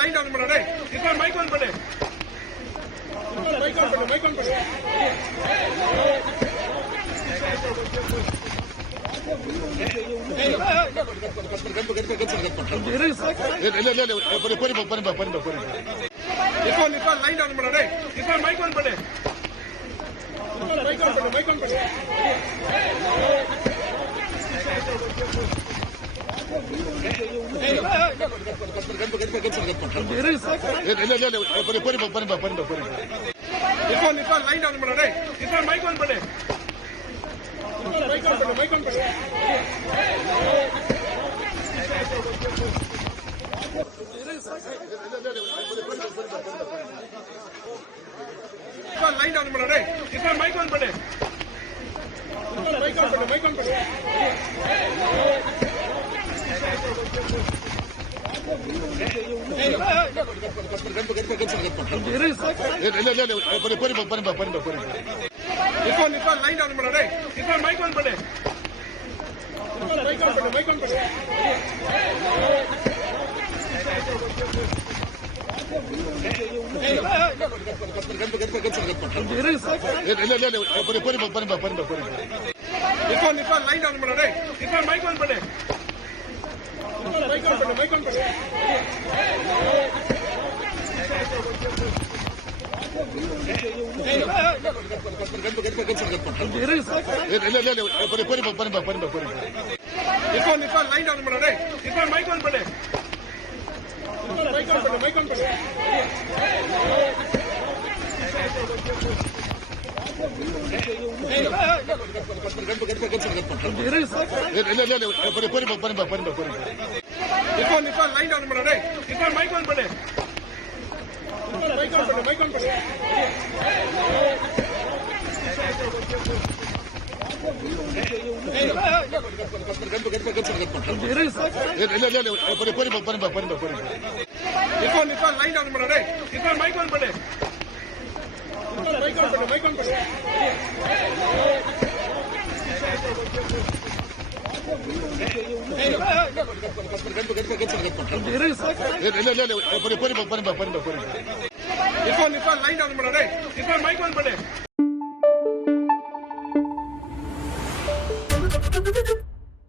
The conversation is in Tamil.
லைட் ஆன் பண்ணு இப்போ மைக் ஆன் பண்ணு மைக் ஆன் பண்ணு இப்போ லைட் ஆன் பண்ணு இப்போ மைக் ஆன் பண்ணு மைக் ஆன் பண்ணு இப்போ லைட் ஆன் பண்ணு இப்போ மைக் ஆன் பண்ணு மைக் ஆன் பண்ணு இப்போ லைட் ஆன் பண்ணு இப்போ மைக் ஆன் பண்ணு மைக் ஆன் பண்ணு இப்போ லைட் ஆன் பண்ணு இப்போ மைக் ஆன் பண்ணு மைக் ஆன் பண்ணு இப்போ லைட் ஆன் பண்ணு இப்போ மைக் ஆன் பண்ணு மைக் ஆன் பண்ணு இப்போ லைட் ஆன் பண்ணு இப்போ மைக் ஆன் பண்ணு மைக் ஆன் பண்ணு இப்போ லைட் ஆன் பண்ணு இப்போ மைக் ஆன் பண்ணு மைக் ஆன் பண்ணு இப்போ லைட் ஆன் பண்ணு இப்போ மைக் ஆன் பண்ணு மைக் ஆன் பண்ணு இப்போ லைட் ஆன் பண்ணு இப்போ மைக் ஆன் பண்ணு